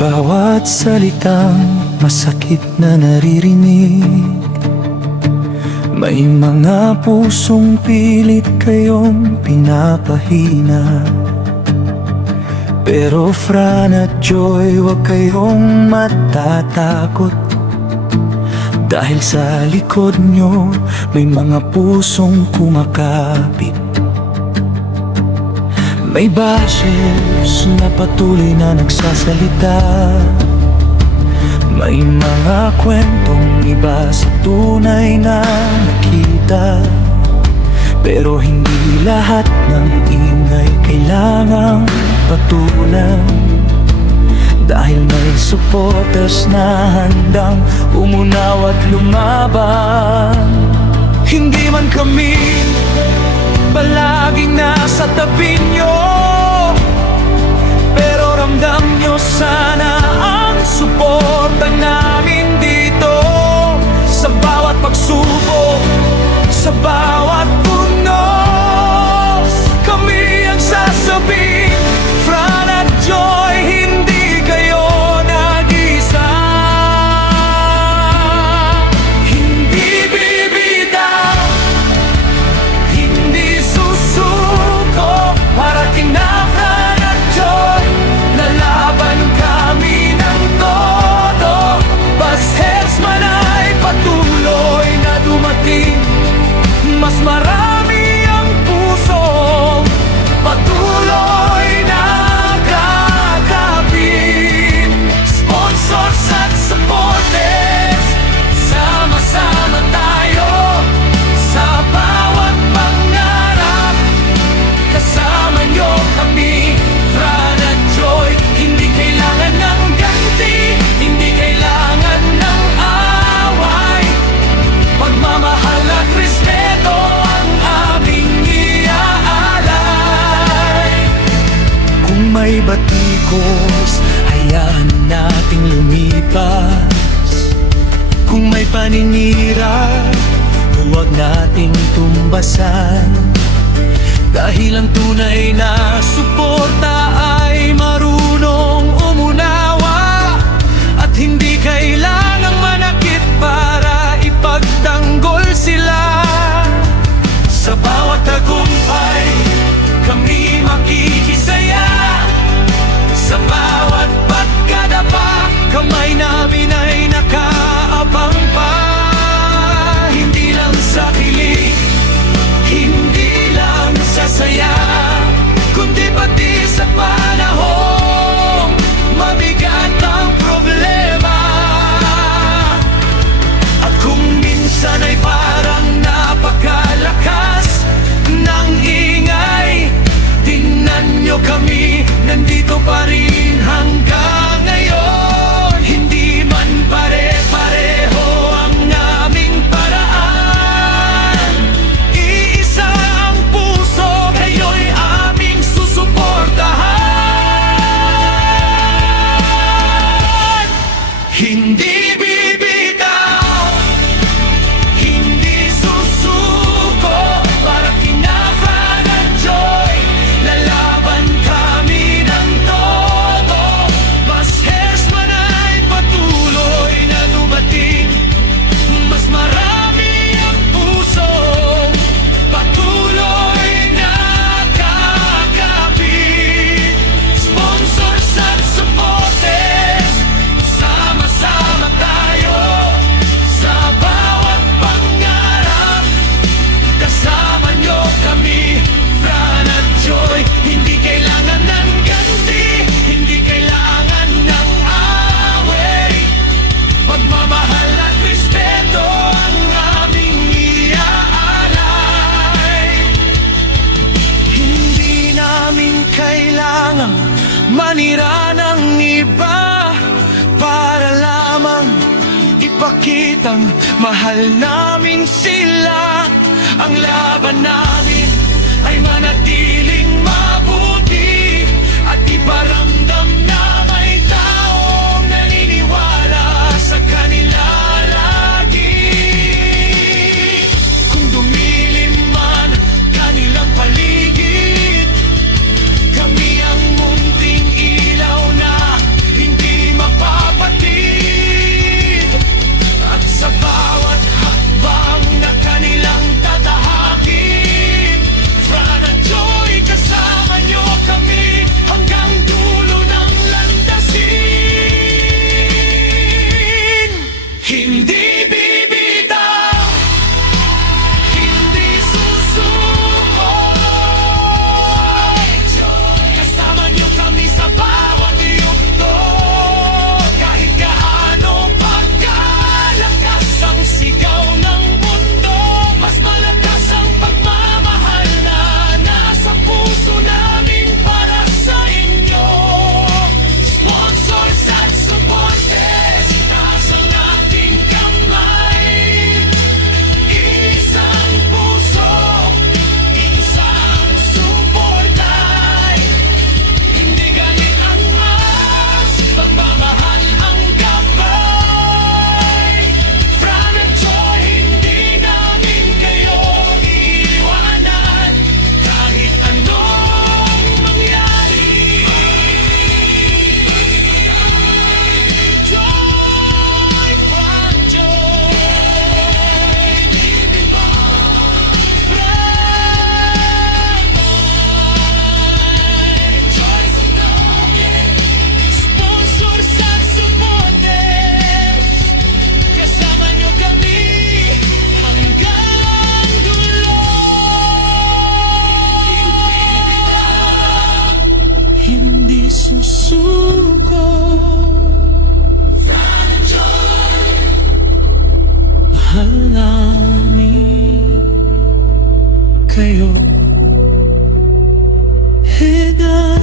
Bawat salitang masakit na naririnig, may mga pusong pilit kayong pinapahina. Pero Fran at Joy, huwag kayong matatakot, dahil sa likod nyo may mga pusong kumakapit. May bashers na patuloy na nagsasalita, may mga kwentong iba sa tunay na nakita. Pero hindi lahat ng ingay kailangang patulan, dahil may supporters na handang umunaw at lumaban. Hindi man kami palaging nasa tabi nyo, pero ramdam nyo sana ang suporta namin dito. Sa bawat pagsubok, sa bawat punos, kami ang sasabihin, Fran at Joy, hindi kayo nag-isa. Hindi bibitaw, hindi susuko, parating na Fran at Joy, lalaban kami ng todo. Bashers man ay patuloy na dumating, mas marami ang puso, patuloy na kakapit. Sponsors at supporters, sama-sama tayo sa bawat pangarap. Kasama nyo kami, Fran at Joy, hindi kailangan ng ganti, hindi kailangan ng away. Pagmamahal at respeto ang aming iaalay. Kung may batikos, hayaan nating lumipas. Kung may paninira, huwag nating tumbasan, dahil ang tunay na suporta ay marunong umunawa, at hindi kailangang manakit para ipagtanggol sila. Sa bawat tagumpay, kami makikisaya. Sa bawat pagkadapa, kamay namin ay nakaabang pa. Hindi lang sa kilig, hindi lang sa saya, kundi pati sa panahong mabigat ang problema. At kung minsan ay parang napakalakas ng ingay, tingnan nyo kami, nandito pa rin hanggang ngayon. Hindi man pare-pareho ang aming paraan, iisa ang puso, kayo'y aming susuportahan. Hindi bibitaw, hindi susuko, para kina Fran at Joy, lalaban kami ng todo. Bashers man ay patuloy na dumating, mas marami ang puso, patuloy na kakapit. Sponsors at supporters, sama-sama tayo sa bawat pangarap. Kasama nyo kami, Fran at Joy, hindi kailangan ng ganti, hindi kailangan ng away. Pagmamahal at respeto ang aming iaalay. Hindi namin kailangang manira ng iba para lamang ipakitang mahal namin sila. Ang laban namin ay manatiling mabuti, at iparamdam na may taong naniniwala sa kanila lagi. Kung dumilim man kanilang paligid, kami ang munting ilaw na hindi susuko. Mahal namin kayo. Higay